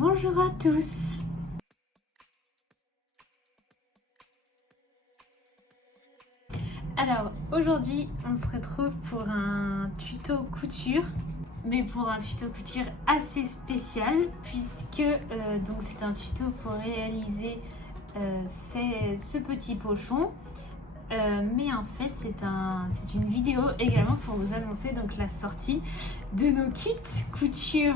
Bonjour à tous. Alors aujourd'hui on se retrouve pour un tuto couture, mais pour un tuto couture assez spécial puisque donc c'est un tuto pour réaliser ce petit pochon. Mais en fait c'est une vidéo également pour vous annoncer donc la sortie de nos kits couture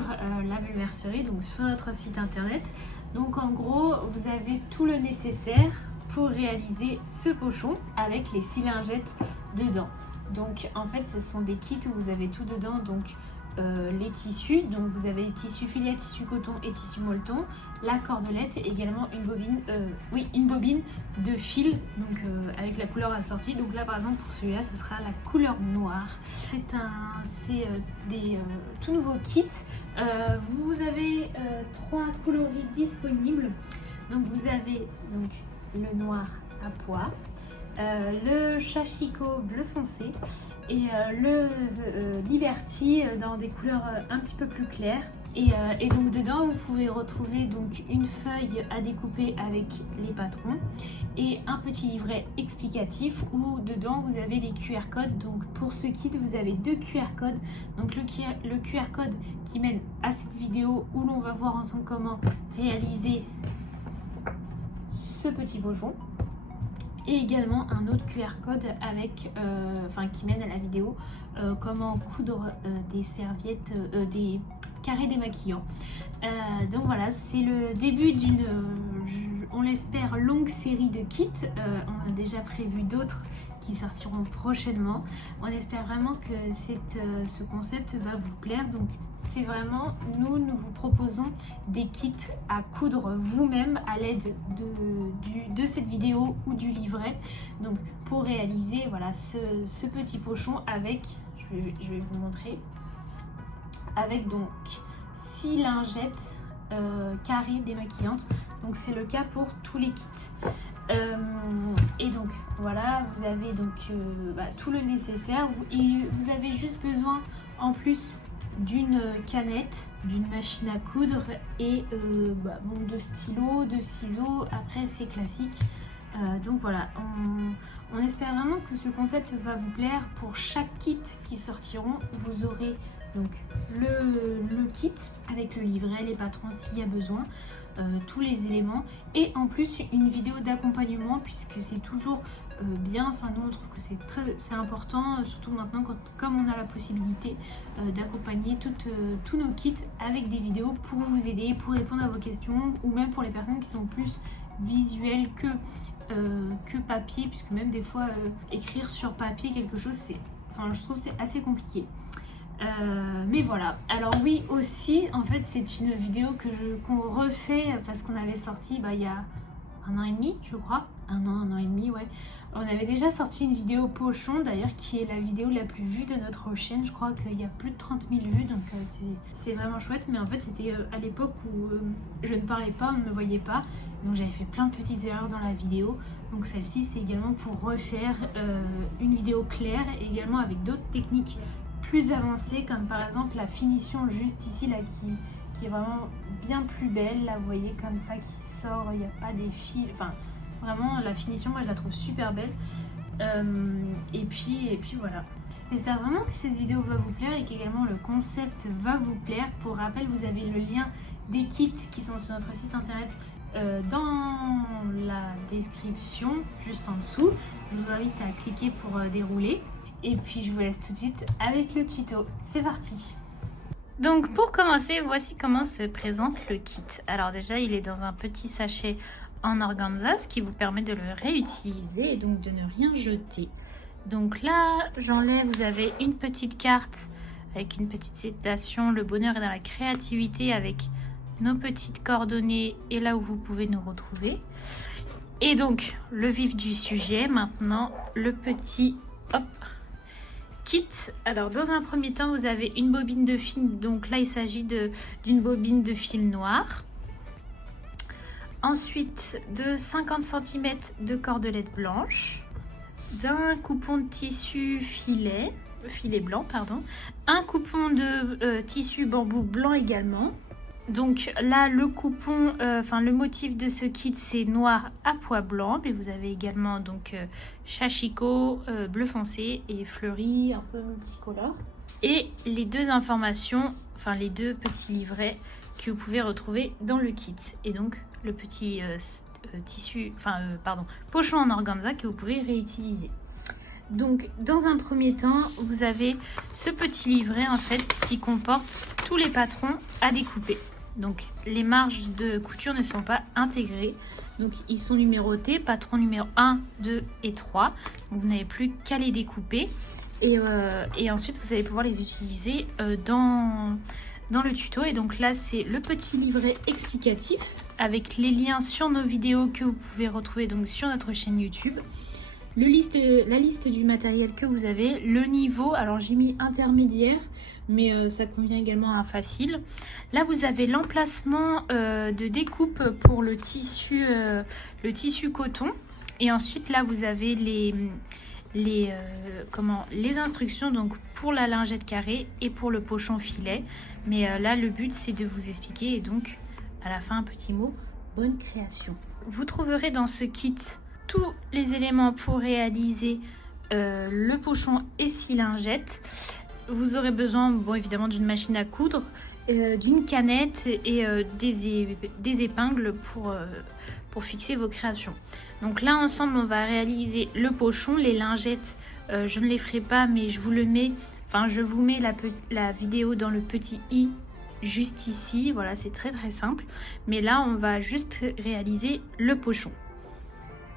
La Belle Mercerie, donc sur notre site internet. Donc en gros vous avez tout le nécessaire pour réaliser ce pochon avec les 6 lingettes dedans. Donc en fait ce sont des kits où vous avez tout dedans, donc les tissus, donc vous avez tissu filet, tissu coton et tissu molleton, la cordelette et également une bobine de fil, donc avec la couleur assortie. Donc là par exemple pour celui-là ça sera la couleur noire. C'est des tout nouveaux kits. Vous avez 3 coloris disponibles. Donc vous avez donc le noir à pois, le Chachiko bleu foncé et le Liberty dans des couleurs un petit peu plus claires. Et donc dedans vous pouvez retrouver donc une feuille à découper avec les patrons et un petit livret explicatif où dedans vous avez les QR codes. Donc pour ce kit vous avez 2 QR codes, donc le QR code qui mène à cette vidéo où l'on va voir ensemble comment réaliser ce petit pochon, et également un autre QR code avec, qui mène à la vidéo comment coudre des serviettes, des carrés démaquillants. Donc voilà, c'est le début d'une, on l'espère, longue série de kits. On a déjà prévu d'autres qui sortiront prochainement. On espère vraiment que ce concept va vous plaire. Donc c'est vraiment, nous vous proposons des kits à coudre vous-même à l'aide de cette vidéo ou du livret. Donc pour réaliser voilà ce petit pochon avec, je vais vous montrer, avec donc 6 lingettes carrées démaquillantes. Donc c'est le cas pour tous les kits. Et donc voilà, vous avez donc tout le nécessaire et vous avez juste besoin en plus d'une canette, d'une machine à coudre et de stylos, de ciseaux. Après c'est classique. Donc voilà, on espère vraiment que ce concept va vous plaire. Pour chaque kit qui sortiront, vous aurez donc le kit avec le livret, les patrons s'il y a besoin, tous les éléments, et en plus une vidéo d'accompagnement puisque c'est toujours bien. Enfin nous on trouve que c'est important, surtout maintenant comme on a la possibilité d'accompagner tous nos kits avec des vidéos pour vous aider, pour répondre à vos questions, ou même pour les personnes qui sont plus visuelles que papier, puisque même des fois écrire sur papier quelque chose je trouve c'est assez compliqué. Mais voilà, alors oui aussi en fait c'est une vidéo qu'on refait parce qu'on avait sorti il y a 1 an et demi je crois, 1 an et demi, ouais. On avait déjà sorti une vidéo pochon d'ailleurs qui est la vidéo la plus vue de notre chaîne. Je crois qu'il y a plus de 30 000 vues, donc c'est vraiment chouette. Mais en fait c'était à l'époque où je ne parlais pas, on ne me voyait pas, donc j'avais fait plein de petites erreurs dans la vidéo. Donc celle-ci c'est également pour refaire une vidéo claire et également avec d'autres techniques plus avancées, comme par exemple la finition juste ici là qui est vraiment bien plus belle. Là vous voyez comme ça qui sort, il n'y a pas des fils, enfin vraiment la finition moi je la trouve super belle. Et puis voilà, j'espère vraiment que cette vidéo va vous plaire et qu'également le concept va vous plaire. Pour rappel, vous avez le lien des kits qui sont sur notre site internet dans la description juste en dessous. Je vous invite à cliquer pour dérouler. Et puis je vous laisse tout de suite avec le tuto. C'est parti. Donc pour commencer, voici comment se présente le kit. Alors déjà, il est dans un petit sachet en organza, ce qui vous permet de le réutiliser et donc de ne rien jeter. Donc là, j'enlève, vous avez une petite carte avec une petite citation, le bonheur est dans la créativité, avec nos petites coordonnées et là où vous pouvez nous retrouver. Et donc le vif du sujet maintenant, le petit kit. Alors dans un premier temps vous avez une bobine de fil, donc là il s'agit d'une bobine de fil noir, ensuite de 50 cm de cordelette blanche, d'un coupon de tissu filet blanc, pardon, un coupon de tissu bambou blanc également, Donc là, le coupon, le motif de ce kit, c'est noir à pois blanc. Mais vous avez également donc chachicot, bleu foncé et fleuri, un peu multicolore. Et les deux informations, les deux petits livrets que vous pouvez retrouver dans le kit. Et donc le petit pochon en organza que vous pouvez réutiliser. Donc dans un premier temps, vous avez ce petit livret en fait qui comporte tous les patrons à découper. Donc les marges de couture ne sont pas intégrées. Donc ils sont numérotés, patron numéro 1, 2 et 3. Donc vous n'avez plus qu'à les découper. Et ensuite vous allez pouvoir les utiliser dans le tuto. Et donc là c'est le petit livret explicatif avec les liens sur nos vidéos que vous pouvez retrouver donc sur notre chaîne YouTube. La liste du matériel que vous avez, le niveau, alors j'ai mis intermédiaire, mais ça convient également à facile. Là vous avez l'emplacement de découpe pour le tissu coton. Et ensuite là vous avez les instructions donc pour la lingette carrée et pour le pochon filet. Mais là le but c'est de vous expliquer et donc à la fin un petit mot, bonne création. Vous trouverez dans ce kit tous les éléments pour réaliser le pochon et 6 lingettes. Vous aurez besoin évidemment d'une machine à coudre, d'une canette et des épingles pour fixer vos créations. Donc là ensemble on va réaliser le pochon. Les lingettes je ne les ferai pas, mais je vous mets la vidéo dans le petit i juste ici. Voilà, c'est très très simple, mais là on va juste réaliser le pochon.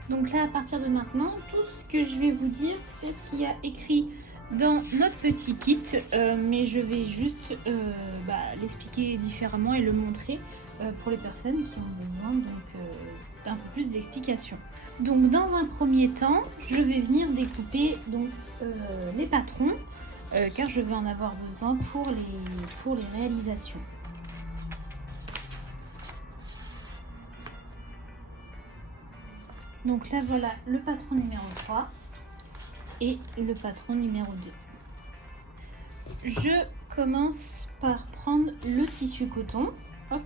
Donc là, à partir de maintenant, tout ce que je vais vous dire, c'est ce qu'il y a écrit dans notre petit kit. Mais je vais juste l'expliquer différemment et le montrer pour les personnes qui ont besoin d'un peu plus d'explications. Donc dans un premier temps, je vais venir découper les patrons, car je vais en avoir besoin pour les réalisations. Donc là voilà le patron numéro 3 et le patron numéro 2. Je commence par prendre le tissu coton. Hop.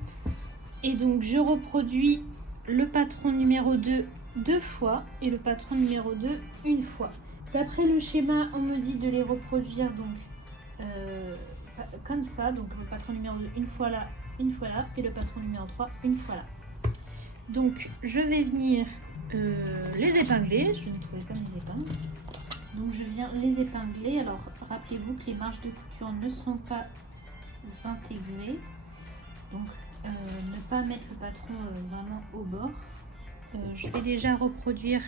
Et donc je reproduis le patron numéro 2 deux fois et le patron numéro 2 une fois. D'après le schéma, on me dit de les reproduire comme ça. Donc le patron numéro 2 une fois là et le patron numéro 3 une fois là. Donc je vais venir les épingler, je vais me trouver comme des épingles. Donc je viens les épingler. Alors rappelez-vous que les marges de couture ne sont pas intégrées. Donc ne pas mettre le patron vraiment au bord. Je vais déjà reproduire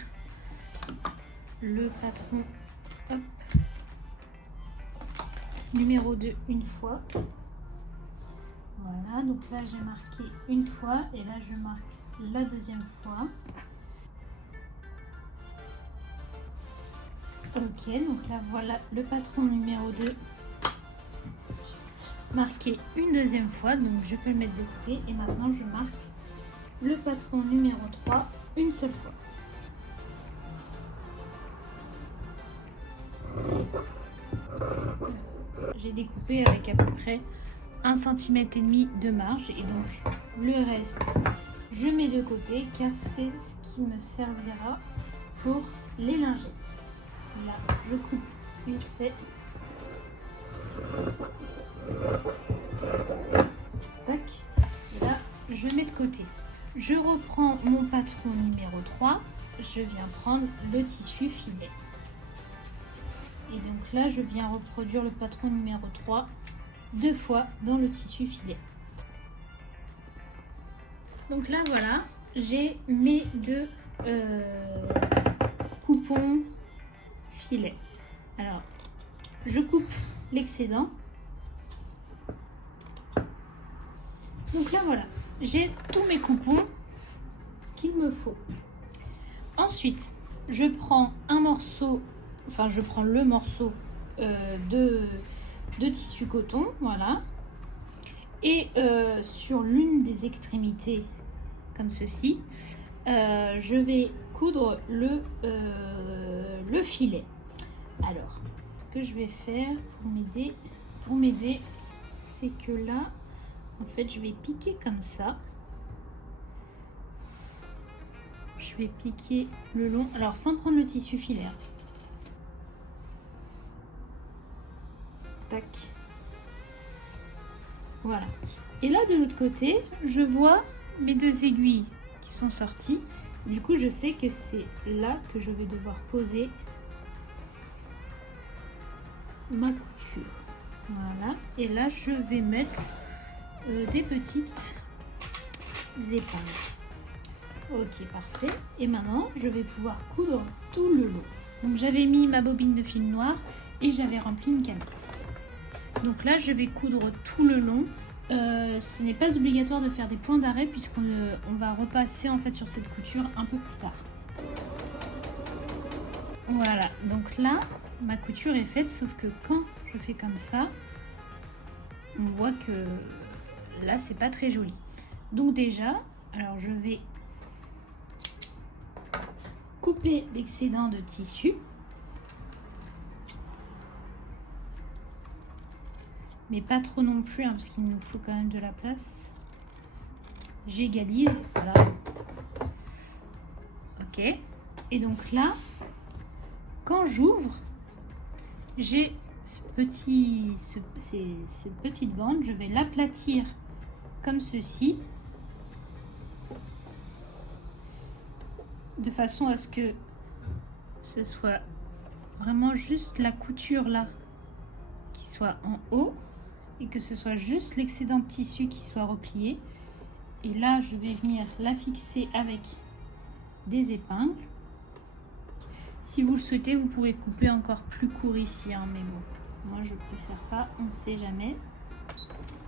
le patron numéro 2 une fois. Voilà, donc là j'ai marqué une fois et là je marque la deuxième fois. Ok, donc là voilà le patron numéro 2 marqué une deuxième fois, donc je peux le mettre de côté. Et maintenant je marque le patron numéro 3 une seule fois. J'ai découpé avec à peu près 1,5 cm de marge et donc le reste je mets de côté car c'est ce qui me servira pour les lingettes. Là je coupe vite fait. Tac. Et là je mets de côté. Je reprends mon patron numéro 3. Je viens prendre le tissu filet. Et donc là je viens reproduire le patron numéro 3 deux fois dans le tissu filet. Donc là voilà, j'ai mes deux coupons filet. Alors je coupe l'excédent. Donc là voilà, j'ai tous mes coupons qu'il me faut. Ensuite, je prends un morceau, je prends le morceau de tissu coton, voilà. Et sur l'une des extrémités, comme ceci, je vais coudre le filet. Alors, ce que je vais faire pour m'aider, c'est que là, en fait, je vais piquer comme ça. Je vais piquer le long, alors sans prendre le tissu filaire. Tac. Voilà. Et là, de l'autre côté, je vois mes 2 aiguilles qui sont sorties. Du coup, je sais que c'est là que je vais devoir poser ma couture. Voilà. Et là, je vais mettre des petites épingles. Ok, parfait. Et maintenant, je vais pouvoir coudre tout le long. Donc, j'avais mis ma bobine de fil noir et j'avais rempli une canette. Donc là, je vais coudre tout le long. Ce n'est pas obligatoire de faire des points d'arrêt puisqu'on va repasser en fait sur cette couture un peu plus tard. Voilà, donc là, ma couture est faite, sauf que quand je fais comme ça, on voit que là, c'est pas très joli. Donc déjà, alors je vais couper l'excédent de tissu. Mais pas trop non plus, hein, parce qu'il nous faut quand même de la place. J'égalise, voilà. Ok. Et donc là, quand j'ouvre, j'ai cette petite bande. Je vais l'aplatir comme ceci, de façon à ce que ce soit vraiment juste la couture là qui soit en haut. Et que ce soit juste l'excédent de tissu qui soit replié. Et là, je vais venir la fixer avec des épingles. Si vous le souhaitez, vous pouvez couper encore plus court ici, hein, mais bon, moi je préfère pas, on ne sait jamais.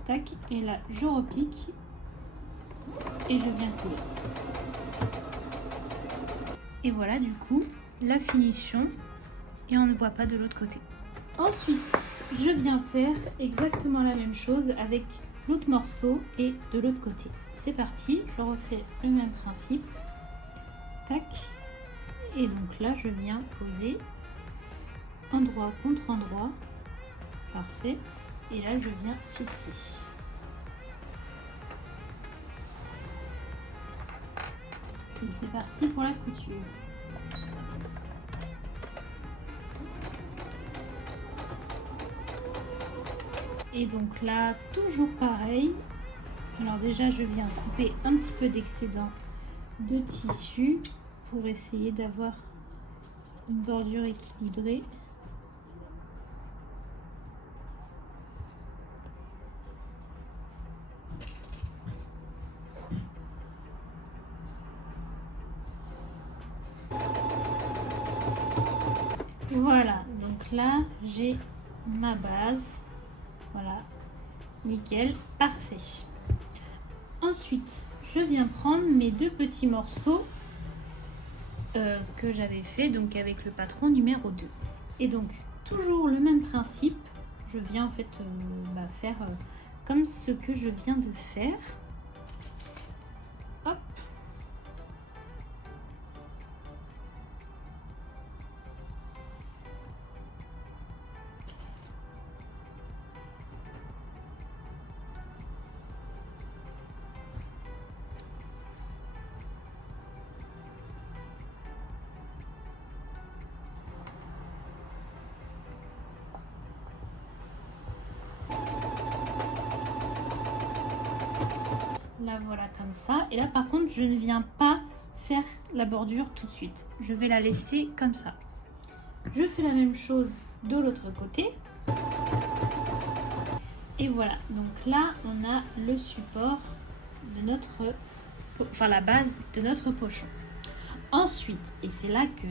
Tac, et là je repique et je viens couler. Et voilà du coup la finition, et on ne voit pas de l'autre côté. Ensuite, je viens faire exactement la même chose avec l'autre morceau et de l'autre côté. C'est parti, je refais le même principe. Tac. Et donc là, je viens poser endroit contre endroit. Parfait. Et là, je viens fixer. Et c'est parti pour la couture. Et donc là, toujours pareil. Alors déjà, je viens couper un petit peu d'excédent de tissu pour essayer d'avoir une bordure équilibrée. Voilà, donc là, j'ai ma base. Voilà, nickel, parfait. Ensuite, je viens prendre mes 2 petits morceaux que j'avais fait donc avec le patron numéro 2. Et donc, toujours le même principe. Je viens en fait faire comme ce que je viens de faire. Hop. Là voilà comme ça, et là par contre je ne viens pas faire la bordure tout de suite, je vais la laisser comme ça. Je fais la même chose de l'autre côté et voilà, donc là on a le support de notre, enfin la base de notre pochon. Ensuite, et c'est là que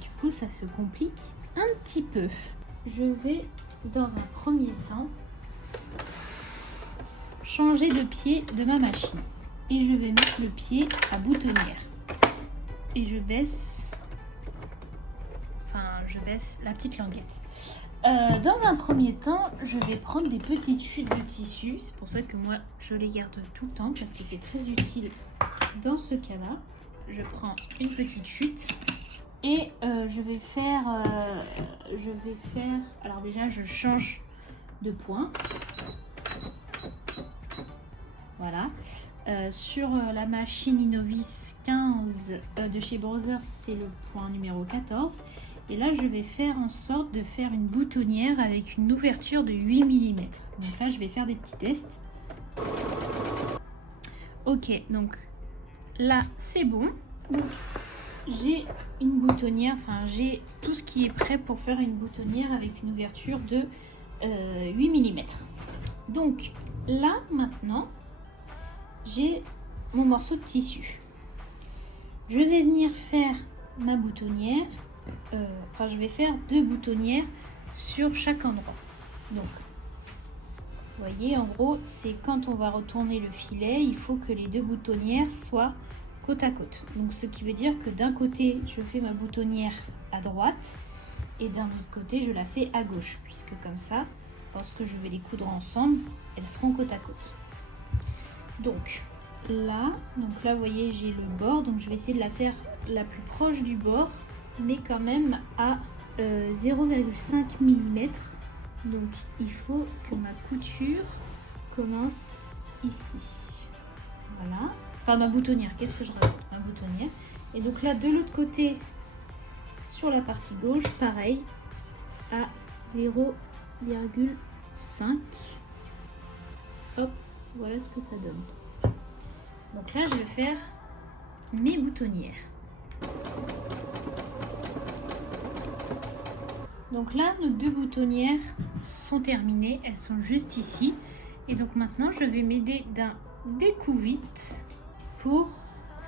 du coup ça se complique un petit peu, je vais dans un premier temps changer de pied de ma machine et je vais mettre le pied à boutonnière et je baisse la petite languette. Dans un premier temps, je vais prendre des petites chutes de tissu, c'est pour ça que moi je les garde tout le temps parce que c'est très utile dans ce cas-là. Je prends une petite chute et je vais faire alors déjà je change de point. Voilà. Sur la machine Innovis 15 de chez Brothers, c'est le point numéro 14. Et là, je vais faire en sorte de faire une boutonnière avec une ouverture de 8 mm. Donc là, je vais faire des petits tests. Ok, donc là, c'est bon. Donc, j'ai une boutonnière, enfin, j'ai tout ce qui est prêt pour faire une boutonnière avec une ouverture de 8 mm. Donc là, maintenant, j'ai mon morceau de tissu. Je vais venir faire ma boutonnière. Je vais faire 2 boutonnières sur chaque endroit. Donc, vous voyez, en gros, c'est quand on va retourner le filet, il faut que les 2 boutonnières soient côte à côte. Donc, ce qui veut dire que d'un côté, je fais ma boutonnière à droite et d'un autre côté, je la fais à gauche, puisque comme ça, lorsque je vais les coudre ensemble, elles seront côte à côte. Donc là, vous voyez, j'ai le bord, donc je vais essayer de la faire la plus proche du bord, mais quand même à 0,5 mm. Donc il faut que ma couture commence ici. Voilà. Enfin, ma boutonnière, qu'est-ce que je raconte? Ma boutonnière. Et donc là, de l'autre côté, sur la partie gauche, pareil, à 0,5. Hop, voilà ce que ça donne. Donc là, je vais faire mes boutonnières. Donc là, nos 2 boutonnières sont terminées. Elles sont juste ici. Et donc maintenant, je vais m'aider d'un découvite pour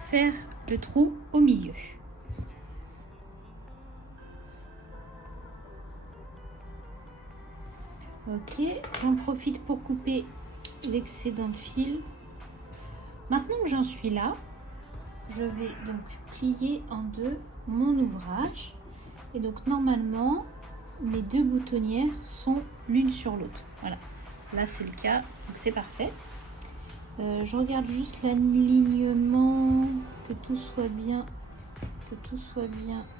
faire le trou au milieu. Ok, j'en profite pour couper l'excédent de fil. Maintenant que j'en suis là, je vais donc plier en 2 mon ouvrage. Et donc normalement, mes 2 boutonnières sont l'une sur l'autre. Voilà, là c'est le cas, donc c'est parfait. Je regarde juste l'alignement, que tout soit bien,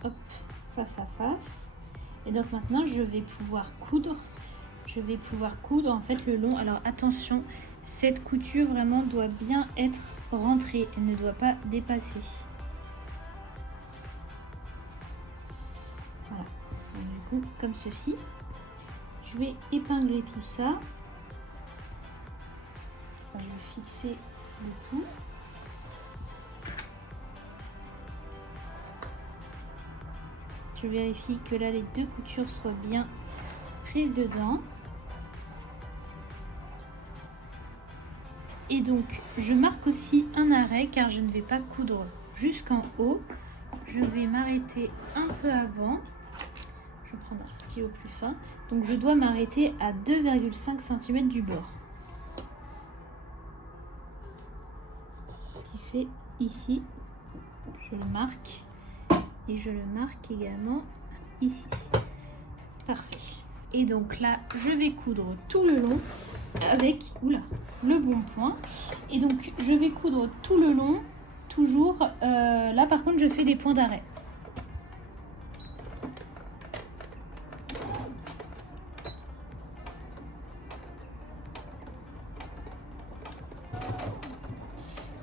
hop, face à face. Et donc maintenant, je vais pouvoir coudre. En fait le long. Alors attention, cette couture vraiment doit bien être rentrée, elle ne doit pas dépasser. Voilà, donc, du coup comme ceci. Je vais épingler tout ça. Enfin, je vais fixer le cou. Je vérifie que là les 2 coutures soient bien prises dedans. Et donc, je marque aussi un arrêt car je ne vais pas coudre jusqu'en haut. Je vais m'arrêter un peu avant. Je vais prendre un stylo plus fin. Donc, je dois m'arrêter à 2,5 cm du bord. Ce qui fait ici, je le marque. Et je le marque également ici. Parfait. Et donc là, je vais coudre tout le long avec le bon point. Et donc, je vais coudre tout le long, toujours. Là, par contre, je fais des points d'arrêt.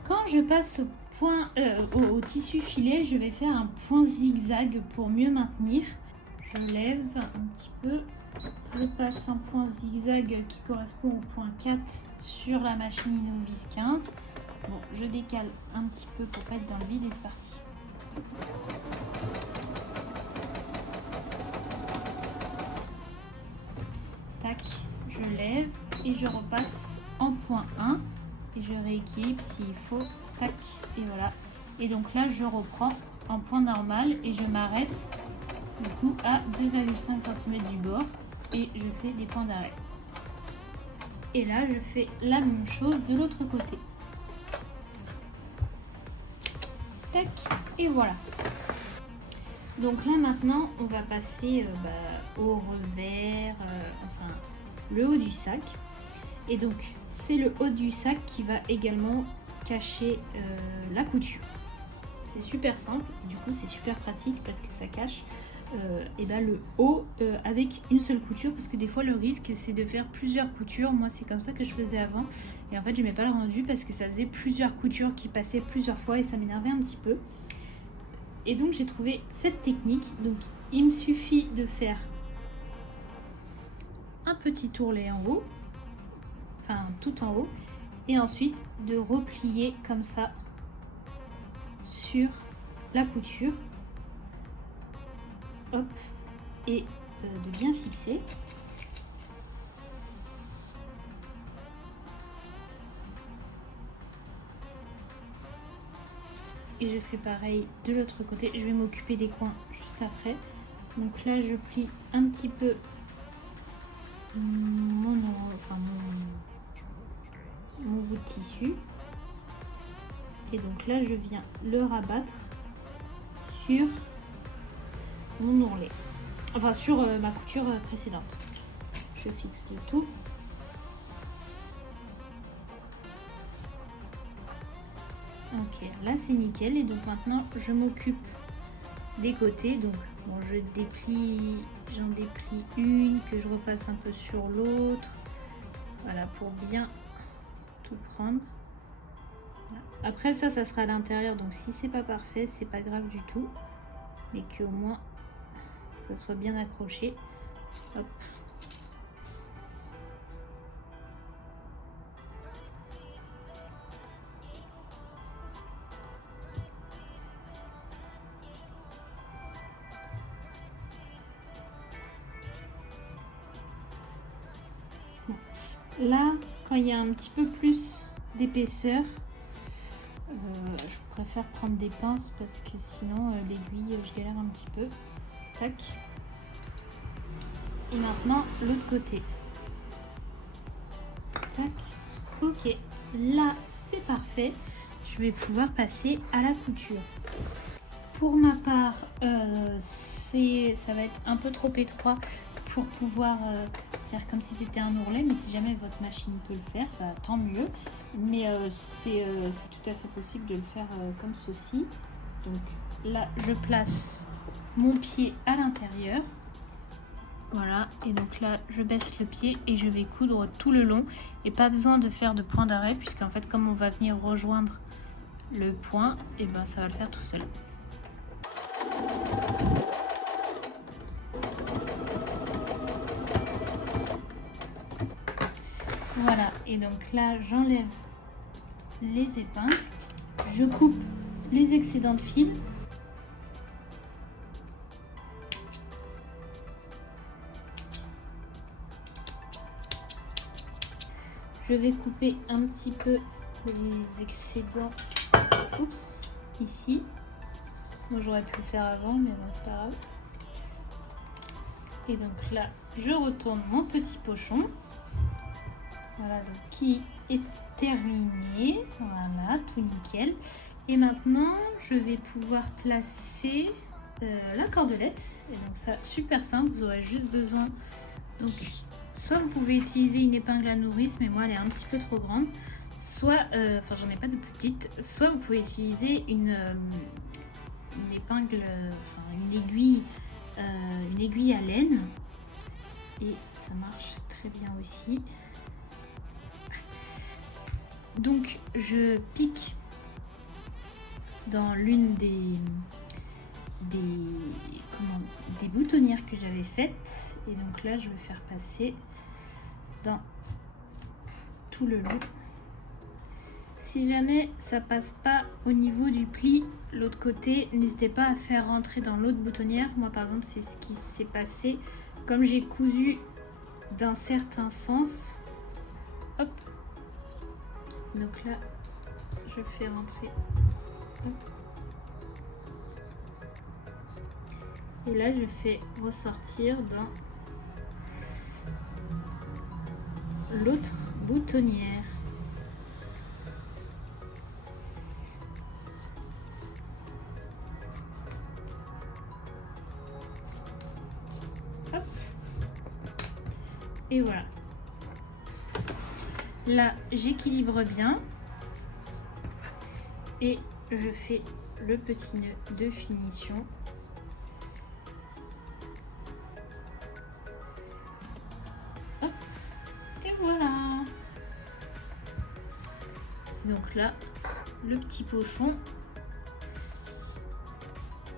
Quand je passe au tissu filet, je vais faire un point zigzag pour mieux maintenir. Je lève un petit peu. Je passe un point zigzag qui correspond au point 4 sur la machine Innovis 15. Bon, je décale un petit peu pour pas être dans le vide et c'est parti. Tac, je lève et je repasse en point 1 et je rééquilibre s'il faut. Tac, et voilà. Et donc là, je reprends en point normal et je m'arrête du coup à 2,5 cm du bord. Et je fais des points d'arrêt. Et là, je fais la même chose de l'autre côté. Tac, et voilà. Donc là, maintenant, on va passer au revers, enfin, le haut du sac. Et donc, c'est le haut du sac qui va également cacher la couture. C'est super simple, du coup, c'est super pratique parce que ça cache. et ben le haut avec une seule couture, parce que des fois le risque c'est de faire plusieurs coutures. Moi c'est comme ça que je faisais avant et en fait j'aimais pas le rendu parce que ça faisait plusieurs coutures qui passaient plusieurs fois et ça m'énervait un petit peu. Et donc j'ai trouvé cette technique. Donc il me suffit de faire un petit tourlet en haut, enfin tout en haut, et ensuite de replier comme ça sur la couture. Hop, et de bien fixer. Et je fais pareil de l'autre côté. Je vais m'occuper des coins juste après. Donc là je plie un petit peu mon bout de tissu. Et donc là je viens le rabattre sur mon ourlet, enfin sur ma couture précédente. Je fixe le tout. Ok, là c'est nickel. Et donc maintenant je m'occupe des côtés. Donc bon, j'en déplie une que je repasse un peu sur l'autre, voilà, pour bien tout prendre. Après ça sera à l'intérieur, donc si c'est pas parfait c'est pas grave du tout, mais qu'au moins ça soit bien accroché. Hop. Bon. Là quand il y a un petit peu plus d'épaisseur, je préfère prendre des pinces parce que sinon l'aiguille je galère un petit peu. Tac. Et maintenant l'autre côté. Tac. Ok, là c'est parfait. Je vais pouvoir passer à la couture. Pour ma part, ça va être un peu trop étroit pour pouvoir faire comme si c'était un ourlet, mais si jamais votre machine peut le faire, bah, tant mieux. Mais c'est tout à fait possible de le faire comme ceci. Donc là je place mon pied à l'intérieur, voilà, et donc là je baisse le pied et je vais coudre tout le long, et pas besoin de faire de point d'arrêt puisqu'en fait comme on va venir rejoindre le point, et ben ça va le faire tout seul. Voilà, et donc là j'enlève les épingles, je coupe les excédents de fil. Je vais couper un petit peu les excédents, oups, ici. Moi j'aurais pu le faire avant, mais bon, c'est pas grave. Et donc là, je retourne mon petit pochon. Voilà, donc qui est terminé. Voilà, tout nickel. Et maintenant, je vais pouvoir placer la cordelette. Et donc ça, super simple, vous aurez juste besoin. Donc, soit vous pouvez utiliser une épingle à nourrice, mais moi elle est un petit peu trop grande. Soit, enfin j'en ai pas de plus petite. Soit vous pouvez utiliser une épingle, enfin une aiguille à laine. Et ça marche très bien aussi. Donc je pique dans l'une des boutonnières que j'avais faites, et donc là je vais faire passer dans tout le long. Si jamais ça passe pas au niveau du pli l'autre côté, n'hésitez pas à faire rentrer dans l'autre boutonnière. Moi par exemple c'est ce qui s'est passé, comme j'ai cousu d'un certain sens, hop, donc là je fais rentrer, hop. Et là je fais ressortir dans l'autre boutonnière. Hop. Et voilà. Là j'équilibre bien et je fais le petit nœud de finition. là le petit pochon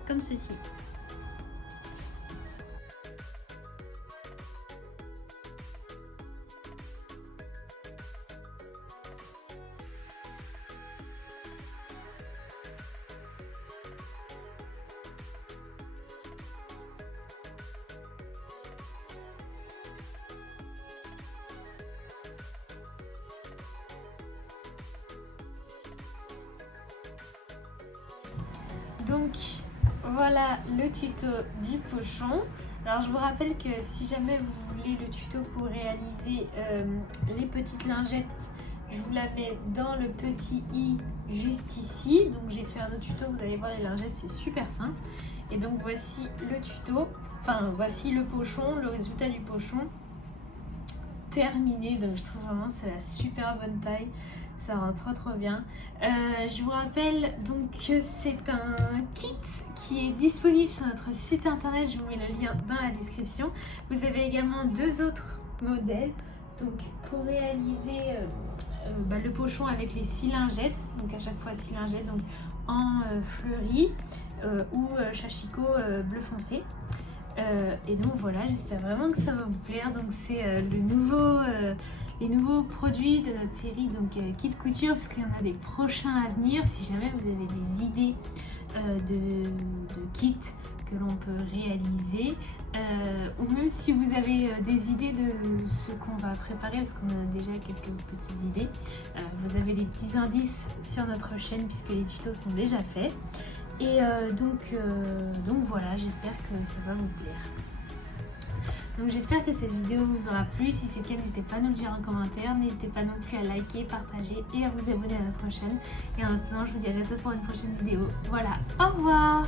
comme ceci. Donc voilà le tuto du pochon. Alors je vous rappelle que si jamais vous voulez le tuto pour réaliser les petites lingettes, je vous la mets dans le petit i juste ici. Donc j'ai fait un autre tuto, vous allez voir les lingettes, c'est super simple. Et donc voici le tuto, enfin voici le pochon, le résultat du pochon terminé. Donc je trouve vraiment que c'est la super bonne taille. Ça rend trop bien. Je vous rappelle donc que c'est un kit qui est disponible sur notre site internet. Je vous mets le lien dans la description. Vous avez également 2 autres modèles. Donc pour réaliser le pochon avec les 6 lingettes, donc à chaque fois 6 lingettes donc en fleuri ou chachiko bleu foncé. Et donc voilà, j'espère vraiment que ça va vous plaire. Donc c'est les nouveaux produits de notre série donc Kit Couture, parce qu'il y en a des prochains à venir. Si jamais vous avez des idées de kits que l'on peut réaliser, ou même si vous avez des idées de ce qu'on va préparer, parce qu'on a déjà quelques petites idées, vous avez des petits indices sur notre chaîne puisque les tutos sont déjà faits. Et donc voilà, j'espère que ça va vous plaire. Donc j'espère que cette vidéo vous aura plu. Si c'est le cas, n'hésitez pas à nous le dire en commentaire. N'hésitez pas non plus à liker, partager et à vous abonner à notre chaîne. Et en attendant, je vous dis à bientôt pour une prochaine vidéo. Voilà, au revoir!